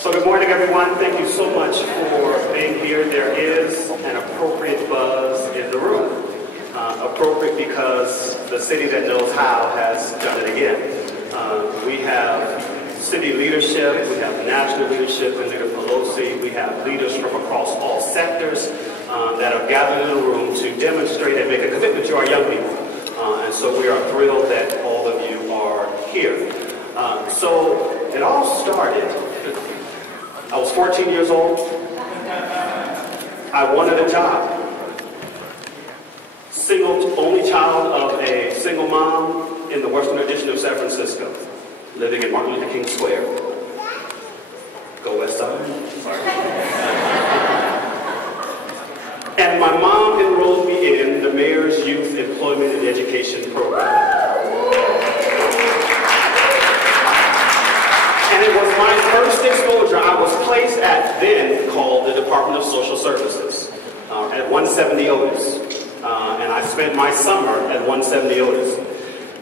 So good morning, everyone. Thank you so much for being here. There is an appropriate buzz in the room. Appropriate because the city that knows how has done it again. We have city leadership, we have national leadership, and Leader Pelosi. We have leaders from across all sectors that have gathered in the room to demonstrate and make a commitment to our young people. And so we are thrilled that all of you are here. So it all started, I was 14 years old. I wanted a job. Only child of a single mom in the Western Addition of San Francisco, living in Martin Luther King Square. Go West Side. Sorry. And my mom enrolled me in the Mayor's Youth Employment and Education Program. And it was my first exposure. I was placed at then called the Department of Social Services at 170 Otis. And I spent my summer at 170 Otis.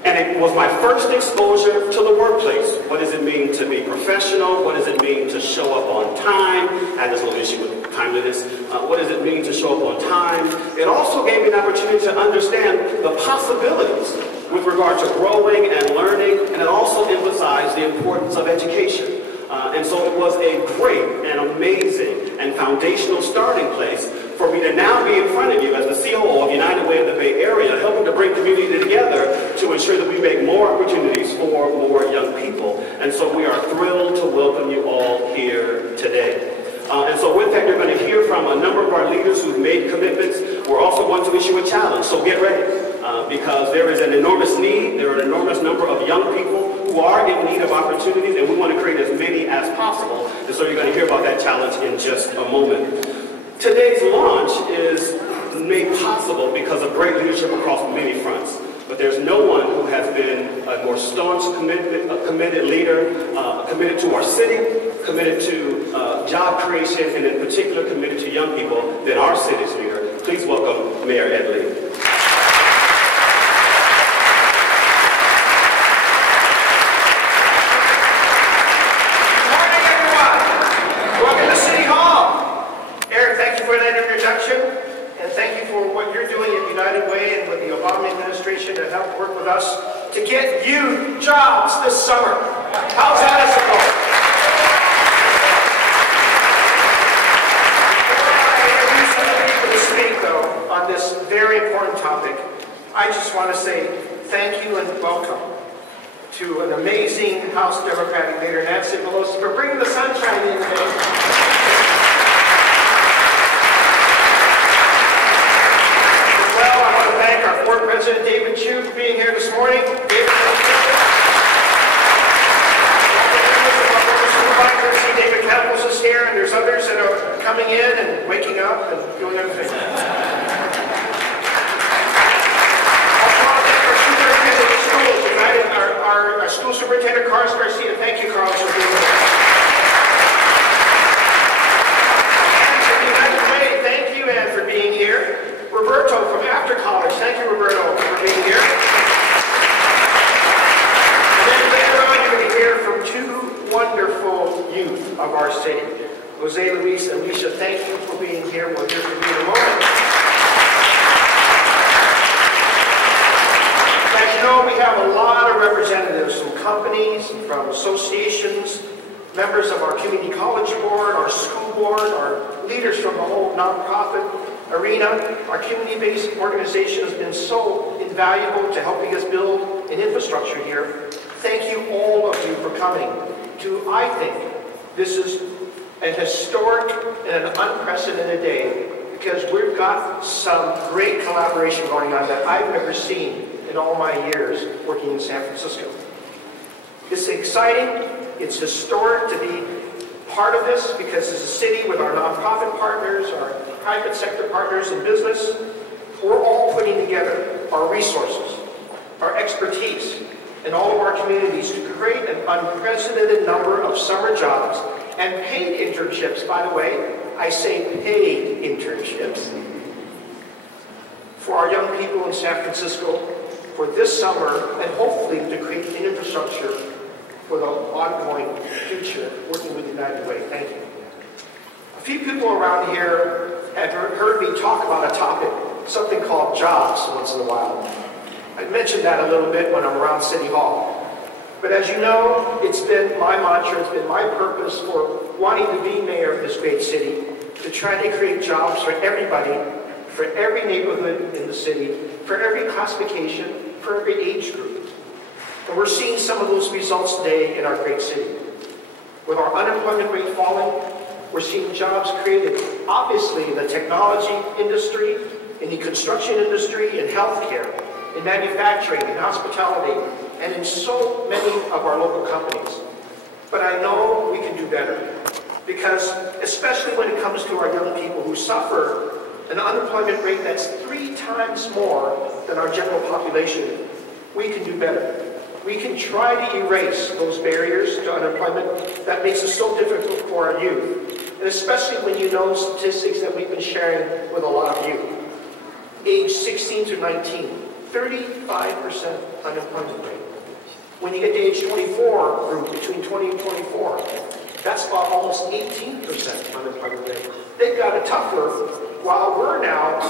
And it was my first exposure to the workplace. What does it mean to be professional? What does it mean to show up on time? I had this little issue with timeliness. What does it mean to show up on time? It also gave me an opportunity to understand the possibilities with regard to growing and learning, and it also emphasized the importance of education. And so it was a great and amazing and foundational starting place for me to now be in front of you as the COO of United Way of the Bay Area, helping to bring community together to ensure that we make more opportunities for more young people. And so we are thrilled to welcome you all here today. And so with that, you're going to hear from a number of our leaders who've made commitments. We're also going to issue a challenge, so get ready, because there is an enormous need. There are an enormous number of young people who are in need of opportunities, and we want to create as many as possible. And so you're going to hear about that challenge in just a moment. Today's launch is made possible because of great leadership across many fronts. But there's no one who has been a more staunch, committed leader, committed to our city, committed to job creation, and in particular committed to young people than our city's leader. Please welcome Mayor Ed Lee. To get you jobs this summer. How's that as a goal? Before I introduce some people to speak, though, on this very important topic, I just want to say thank you and welcome to an amazing House Democratic leader, Nancy Pelosi, for bringing the sunshine in today. President David Chiu for being here this morning. David Campbell is here, and there's others that are coming in and waking up and doing everything. Our school superintendent, Carlos Garcia. Thank you, Carlos, for being here. And to United Way, thank you, Ann, for being here. Roberto from After College. Thank you, Roberto, for being here. And then later on, you're going to hear from two wonderful youth of our city. Jose Luis and Alicia, thank you for being here. We'll hear from you in a moment. As you know, we have a lot of representatives from companies, from associations, members of our community college board, our school board, our leaders from the whole nonprofit arena. Our community-based organization has been so invaluable to helping us build an infrastructure here. Thank you, all of you, for coming to, I think, this is an historic and an unprecedented day because we've got some great collaboration going on that I've never seen in all my years working in San Francisco. It's exciting, it's historic to be part of this because as a city with our nonprofit partners, our private sector partners in business, we're all putting together our resources, our expertise, and all of our communities to create an unprecedented number of summer jobs and paid internships. By the way, I say paid internships for our young people in San Francisco for this summer and hopefully to create an infrastructure for the ongoing future working with the United United Way. Thank you. A few people around here have heard me talk about a topic, something called jobs, once in a while. I mentioned that a little bit when I'm around City Hall. But as you know, it's been my mantra, it's been my purpose for wanting to be mayor of this great city, to try to create jobs for everybody, for every neighborhood in the city, for every classification, for every age group. And we're seeing some of those results today in our great city. With our unemployment rate falling, we're seeing jobs created, obviously, in the technology industry, in the construction industry, in healthcare, in manufacturing, in hospitality, and in so many of our local companies. But I know we can do better, because especially when it comes to our young people who suffer an unemployment rate that's 3 times more than our general population, we can do better. We can try to erase those barriers to unemployment that makes it so difficult for our youth, and especially when you know statistics that we've been sharing with a lot of you. Age 16 to 19, 35% unemployment rate. When you get to age 24, group between 20 and 24, that's about almost 18% unemployment rate. They've got it tougher, while we're now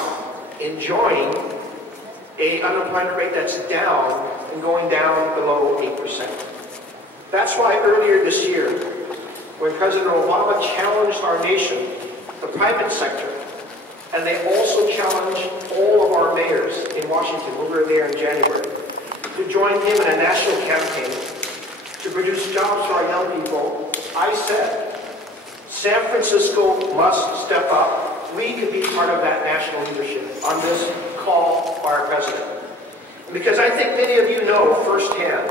enjoying an unemployment rate that's down and going down below 8%. That's why earlier this year, when President Obama challenged our nation, the private sector, and they also challenged all of our mayors in Washington when we were there in January, to join him in a national campaign to produce jobs for our young people, I said, San Francisco must step up. We can be part of that national leadership on this call by our president. And because I think many of you know firsthand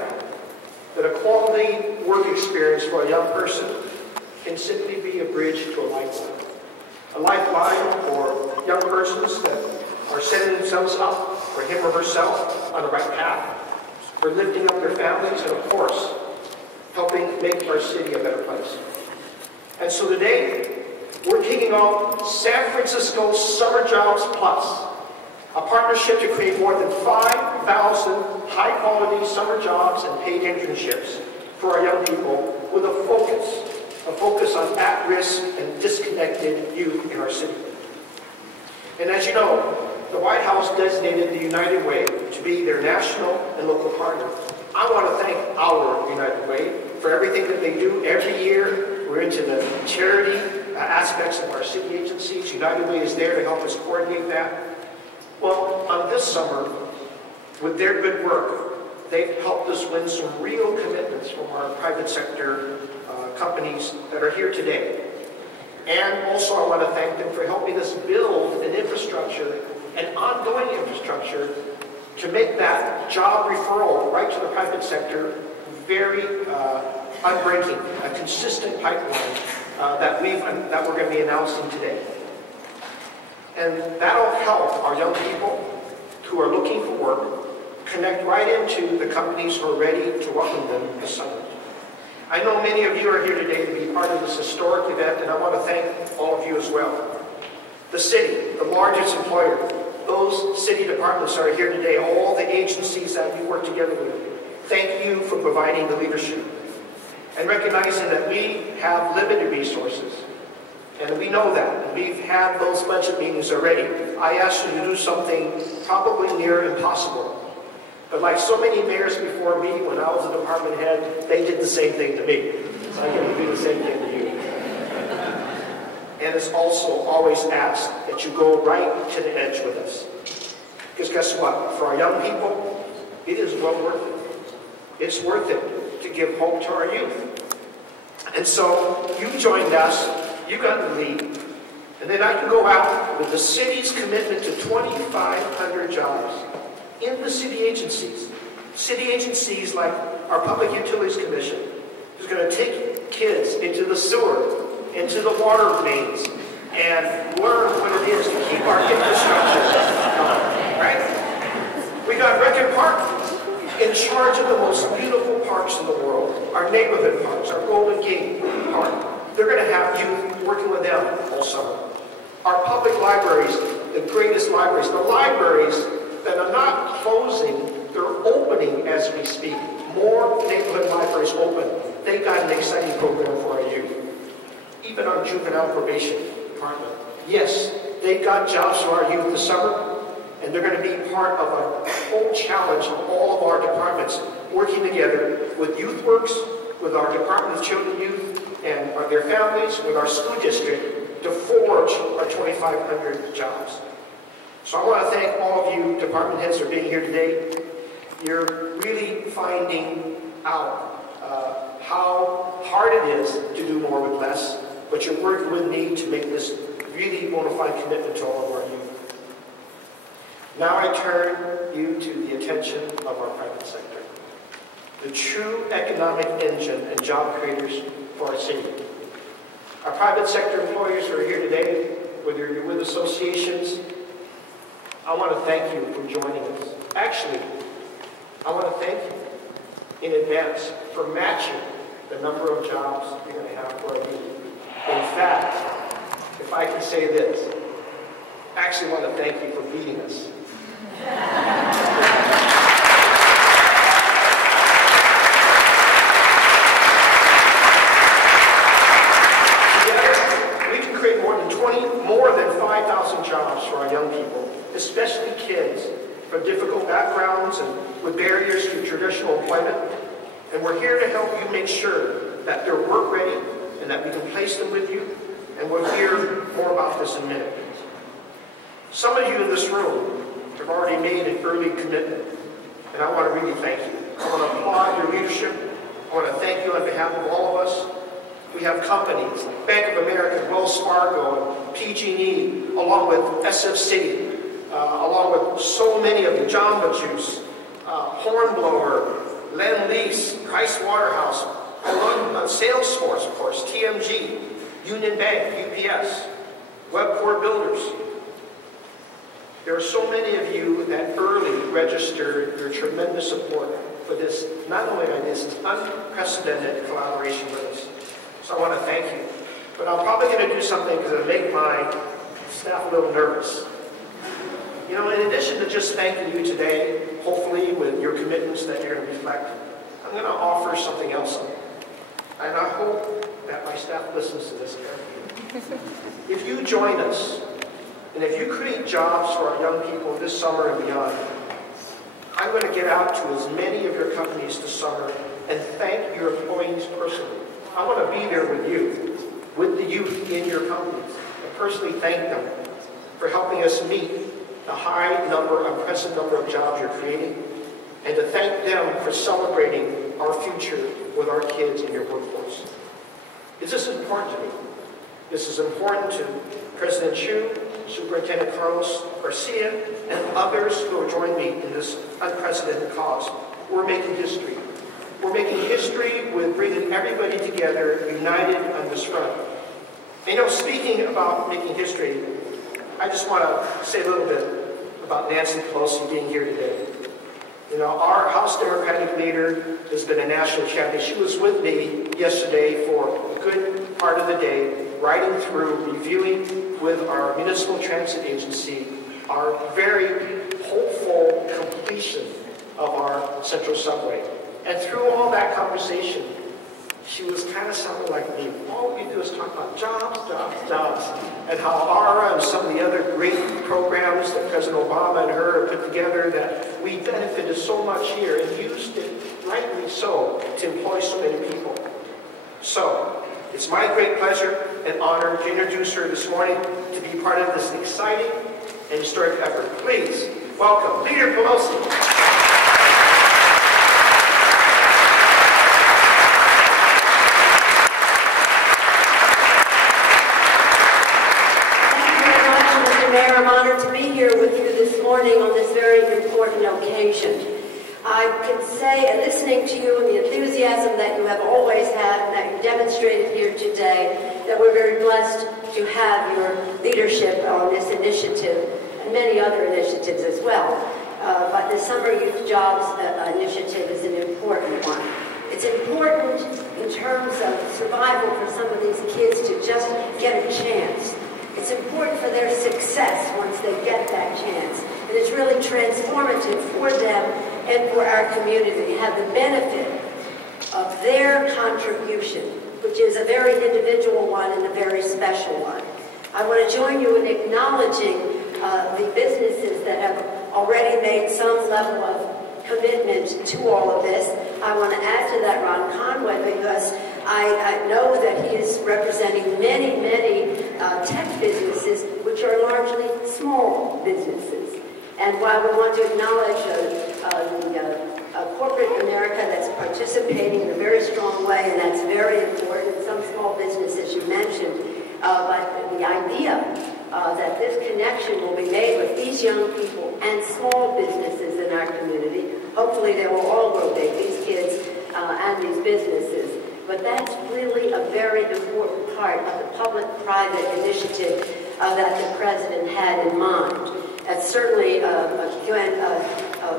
that a quality work experience for a young person can simply be a bridge to a lifeline. A lifeline for young persons that are setting themselves up for him or herself on the right path, for lifting up their families, and of course, helping make our city a better place. And so today, we're kicking off San Francisco Summer Jobs Plus, a partnership to create more than 5,000 high-quality summer jobs and paid internships for our young people with a focus on at-risk and disconnected youth in our city. And as you know, the White House designated the United Way to be their national and local partner. I want to thank our United Way for everything that they do every year. We're into the charity aspects of our city agencies. United Way is there to help us coordinate that. Well, on this summer, with their good work, they've helped us win some real commitments from our private sector companies that are here today. And also I want to thank them for helping us build an infrastructure, an ongoing infrastructure, to make that job referral right to the private sector very unbreaking, a consistent pipeline that we're going to be announcing today. And that'll help our young people who are looking for work connect right into the companies who are ready to welcome them this summer. I know many of you are here today to be part of this historic event, and I want to thank all of you as well. The city, the largest employer, those city departments are here today, all the agencies that you work together with. Thank you for providing the leadership and recognizing that we have limited resources. And we know that. And we've had those budget meetings already. I asked you to do something probably near impossible. But like so many mayors before me, when I was a department head, they did the same thing to me. So I'm going to do the same thing to you. And it's also always asked that you go right to the edge with us. Because guess what? For our young people, it is well worth it. It's worth it to give hope to our youth. And so you joined us, you got the lead, and then I can go out with the city's commitment to 2,500 jobs in the city agencies. City agencies like our Public Utilities Commission is going to take kids into the sewer, into the water mains, and learn what it is to keep our infrastructure going, right? We got Reckitt Park in charge of the most beautiful parks in the world, our neighborhood parks, our Golden Gate Park. They're going to have youth working with them all summer. Our public libraries, the greatest libraries, the libraries that are not closing, they're opening as we speak. More neighborhood libraries open. They got an exciting program for our youth. even our juvenile probation department. Yes, they've got jobs for our youth this summer, and they're going to be part of a whole challenge of all of our departments working together with YouthWorks, with our Department of Children and Youth and their families, with our school district to forge our 2,500 jobs. So I want to thank all of you department heads for being here today. You're really finding out how hard it is to do more with less, but you're working with me to make this really bona fide commitment to all of our youth. Now I turn you to the attention of our private sector, the true economic engine and job creators for our city. Our private sector employers who are here today, whether you're with associations, I want to thank you for joining us. Actually, I want to thank you in advance for matching the number of jobs you're going to have for our youth. In fact, if I can say this, I actually want to thank you for beating us. Together, we can create more than 5,000 jobs for our young people, especially kids from difficult backgrounds and with barriers to traditional employment. And we're here to help you make sure that they're work ready and that we can place them with you. And we'll hear more about this in a minute. Some of you in this room have already made an early commitment, and I want to really thank you. I want to applaud your leadership. I want to thank you on behalf of all of us. We have companies like Bank of America, Wells Fargo, and PG&E, along with SF City, along with so many of you, Jamba Juice, Hornblower, Lend-Lease, Price Waterhouse, Salesforce, of course, TMG, Union Bank, UPS, Webcore Builders. There are so many of you that early registered your tremendous support for this, not only on this unprecedented collaboration with us. So I want to thank you. But I'm probably going to do something because it'll make my staff a little nervous. You know, in addition to just thanking you today, hopefully with your commitments that you're going to reflect, I'm going to offer something else. And I hope that my staff listens to this carefully. If you join us, and if you create jobs for our young people this summer and beyond, I'm going to get out to as many of your companies this summer and thank your employees personally. I want to be there with you, with the youth in your companies, and personally thank them for helping us meet the high number, unprecedented number of jobs you're creating, and to thank them for celebrating our future with our kids in your workforce. This is important to me. This is important to President Chiu, Superintendent Carlos Garcia, and others who have joined me in this unprecedented cause. We're making history. We're making history with bringing everybody together, united on this front. And, you know, speaking about making history, I just want to say a little bit about Nancy Pelosi being here today. You know, our House Democratic leader has been a national champion. She was with me yesterday for a good part of the day, riding through, reviewing with our municipal transit agency our very hopeful completion of our central subway. And through all that conversation, she was kind of sounding like me. All we do is talk about jobs, jobs, jobs, and how ARA and some of the other great programs that President Obama and her have put together that we benefited so much here and used it, rightly so, to employ so many people. So, it's my great pleasure and honor to introduce her this morning to be part of this exciting and historic effort. Please welcome Leader Pelosi. Mayor, I'm honored to be here with you this morning on this very important occasion. I can say, listening to you and the enthusiasm that you have always had and that you demonstrated here today, that we're very blessed to have your leadership on this initiative and many other initiatives as well. But the Summer Youth Jobs initiative is an important one. It's important in terms of survival for some of these kids to just get a chance. It's important for their success once they get that chance. And it's really transformative for them and for our community to have the benefit of their contribution, which is a very individual one and a very special one. I want to join you in acknowledging the businesses that have already made some level of commitment to all of this. I want to add to that Ron Conway, because I know that he is representing many, many tech businesses, which are largely small businesses. And while we want to acknowledge corporate America that's participating in a very strong way, and that's very important, some small businesses you mentioned, but the idea that this connection will be made with these young people and small businesses in our community. Hopefully they will all grow big, these kids and these businesses. But that's really a very important part of the public-private initiative that the President had in mind. It's certainly a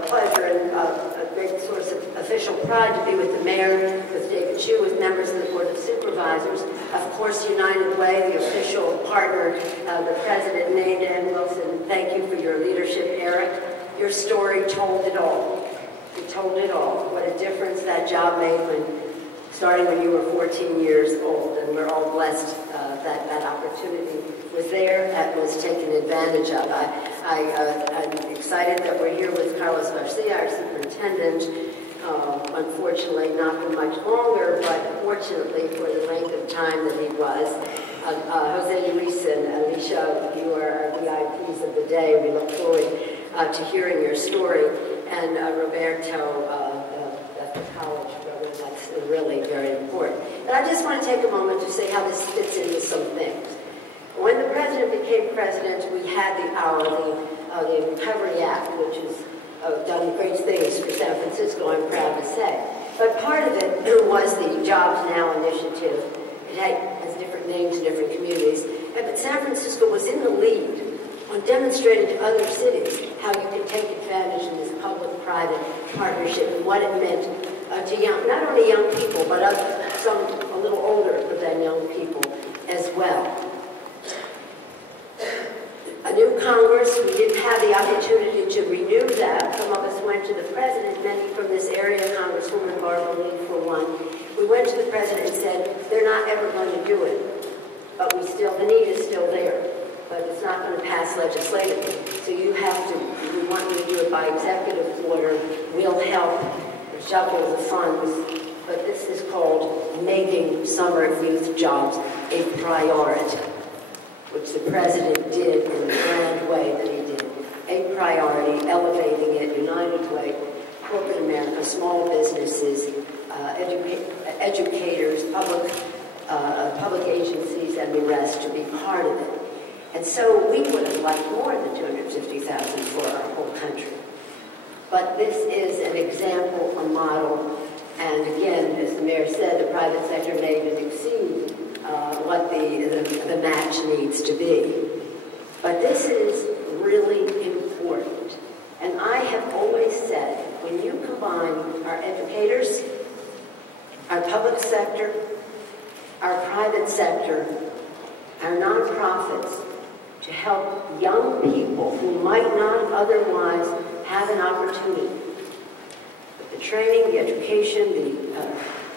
pleasure and a great source of official pride to be with the Mayor, with David Chiu, with members of the Board of Supervisors. Of course, United Way, the official partner, the President named Ann Wilson. Thank you for your leadership, Eric. Your story told it all. It told it all. What a difference that job made starting when you were 14 years old, and we're all blessed that opportunity was there, that was taken advantage of. I'm excited that we're here with Carlos Garcia, our superintendent. Unfortunately, not for much longer, but fortunately for the length of time that he was. Jose Luis and Alicia, you are our VIPs of the day. We look forward to hearing your story. And Roberto, at the college brother, that's really very important. And I just want to take a moment to say how this fits into some things. When the President became President, we had the Recovery Act, which has done great things for San Francisco, I'm proud to say. But part of it was the Jobs Now initiative. It has different names in different communities. But San Francisco was in the lead on demonstrating to other cities how you can take advantage of this public-private partnership and what it meant to not only young people, but some a little older than young people as well. A new Congress, we didn't have the opportunity to renew that. Some of us went to the President, many from this area, Congresswoman Barbara Lee for one. We went to the President and said, they're not ever going to do it, but the need is still there, but it's not going to pass legislatively. So we want you to do it by executive order. We'll help shuffle the funds, but this is called making summer youth jobs a priority, which the President did in the grand way that he did. A priority, elevating it, United Way, corporate America, small businesses, educators, public agencies, and the rest to be part of it. And so we would have liked more than $250,000 for our whole country. But this is an example, a model, and again, as the Mayor said, the private sector may even exceed what the match needs to be. But this is really important. And I have always said, when you combine our educators, our public sector, our private sector, our nonprofits, to help young people who might not otherwise have an opportunity. But the training, the education,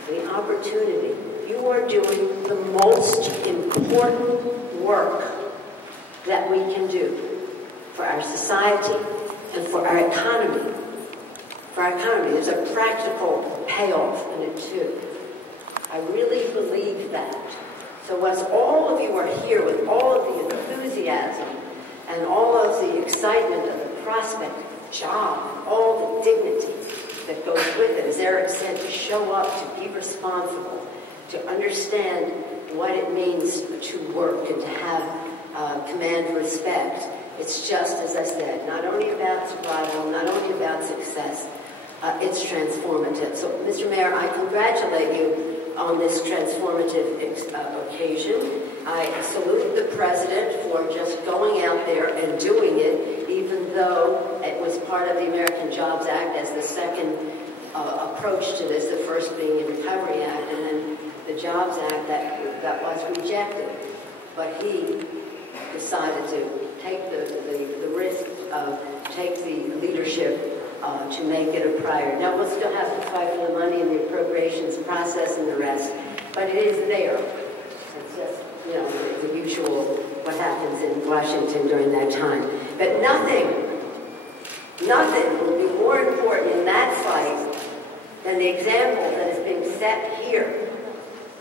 the opportunity, you are doing the most important work that we can do for our society and for our economy. For our economy, there's a practical payoff in it too. I really believe that. So as all of you are here with all of the enthusiasm and all of the excitement of the prospect of job, all the dignity that goes with it, as Eric said, to show up, to be responsible, to understand what it means to work and to have command respect. It's just, as I said, not only about survival, not only about success, it's transformative. So, Mr. Mayor, I congratulate you on this transformative occasion. I salute the President for just going out there and doing it, even though it was part of the American Jobs Act as the second approach to this, the first being the Recovery Act, and then the Jobs Act that was rejected. But he decided to take the risk, take the leadership to make it a priority. Now, we'll still have to fight for the money and the appropriations process and the rest, but it is there. It's just, you know, the usual what happens in Washington during that time. But nothing will be more important in that fight than the example that is being set here.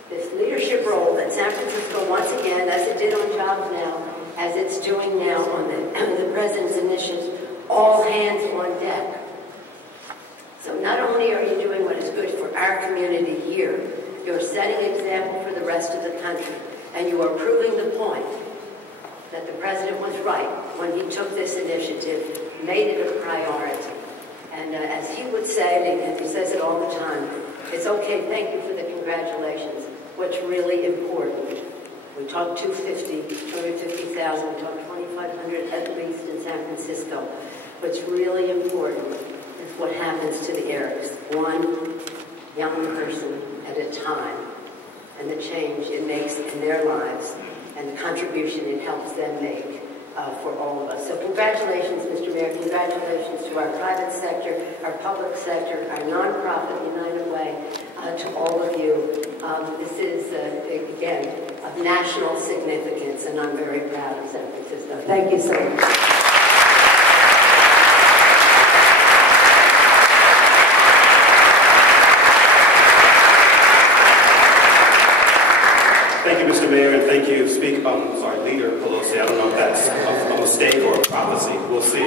This leadership role that San Francisco, once again, as it did on Jobs Now, as it's doing now on the President's initiative, all hands on deck. So not only are you doing what is good for our community here, you're setting an example for the rest of the country, and you are proving the point that the President was right when he took this initiative, made it a priority. And as he would say, and he says it all the time, it's okay, thank you for the congratulations. What's really important, we talk 250,000, we talk 2,500 at least in San Francisco. What's really important is what happens to the Erics, one young person at a time, and the change it makes in their lives, and the contribution it helps them make for all of us. So congratulations, Mr. Mayor. Congratulations to our private sector, our public sector, our nonprofit United Way, to all of you. This is, again, of national significance, and I'm very proud of San Francisco. Thank you so much. Thank you, Mr. Mayor, and thank you, Leader Pelosi. I don't know if that's a mistake or a prophecy. We'll see.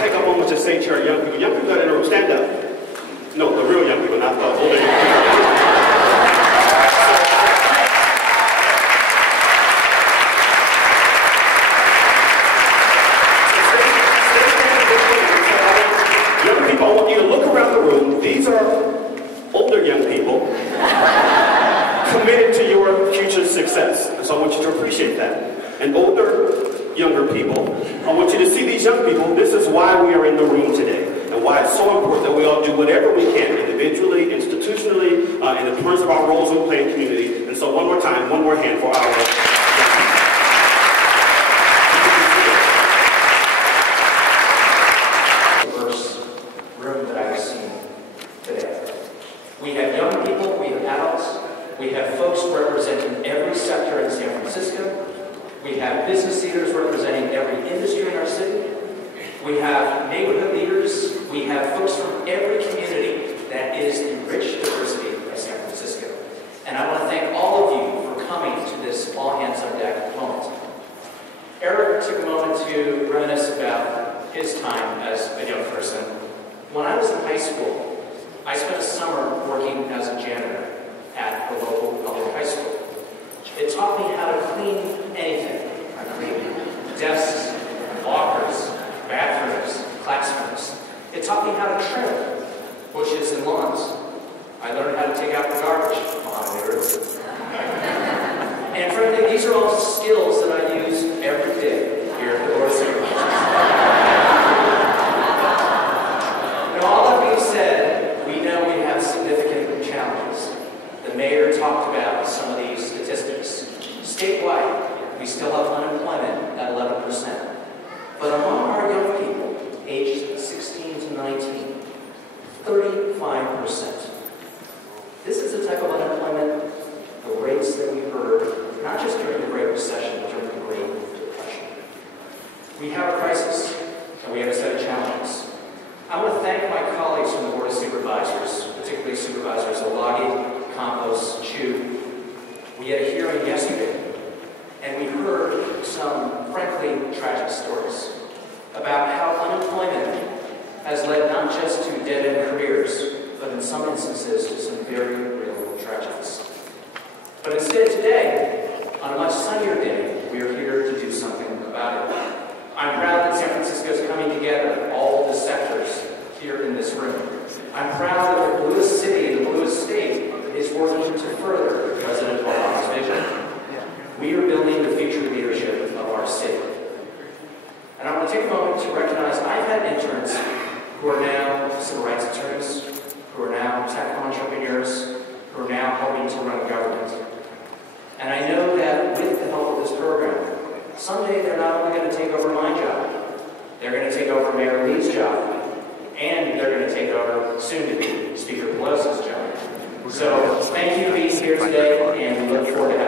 Take a moment to say to our young people that are in the room, stand up. No, the real young people, not the older young people. Young people, I want you to look around the room. These are older young people committed to your future success. And so I want you to appreciate that. And older, younger people, I want you to see these young people. This is why we are in the room today, and why it's so important that we all do whatever we can, individually, institutionally, in terms of our roles we play in community. And so one more time, one more hand for our young people. Diverse room that I've seen today. We have young people, we have adults, we have folks representing every sector in San Francisco. We have business leaders representing every industry in our city. We have neighborhood leaders. We have folks from every community that is the rich diversity of San Francisco. And I want to thank all of you for coming to this all hands on deck moment. Eric took a moment to reminisce about his time as a young person. When I was in high school, I spent a summer working as a janitor at the local public high school. It taught me how to clean anything. I cleaned desks, lockers, bathrooms, classrooms. It taught me how to trim bushes and lawns. I learned how to take out the garbage behind the roof. And frankly, these are all skills that I use every day here at the Board of Supervisors. Now, all that being said, we know we have significant challenges. The mayor talked about some of these statistics. Statewide, we still have unemployment at 11%. But among our young people, aged 16 to 19, 35%. This is the type of unemployment, the rates that we heard, not just during the Great Recession, but during the Great Depression. We have a crisis, and we have a set of challenges. I want to thank my colleagues from the Board of Supervisors, particularly Supervisors Olagi, Campos, Chiu. We had a hearing yesterday, and we heard some, frankly, tragic stories about how unemployment has led not just to dead-end careers, but in some instances to some very real tragedies. But instead today, on a much sunnier day, we are here to do something about it. I'm proud that San Francisco is coming together, all the sectors here in this room. I'm proud that the bluest city and the bluest state is working to further President Obama's vision. We are building the future leadership of our city. And I want to take a moment to recognize I've had interns who are now civil rights attorneys, who are now tech entrepreneurs, who are now helping to run government. And I know that with the help of this program, someday they're not only going to take over my job, they're going to take over Mayor Lee's job, and they're going to take over, soon to be, Speaker Pelosi's job. So thank you for being here today, and we look forward to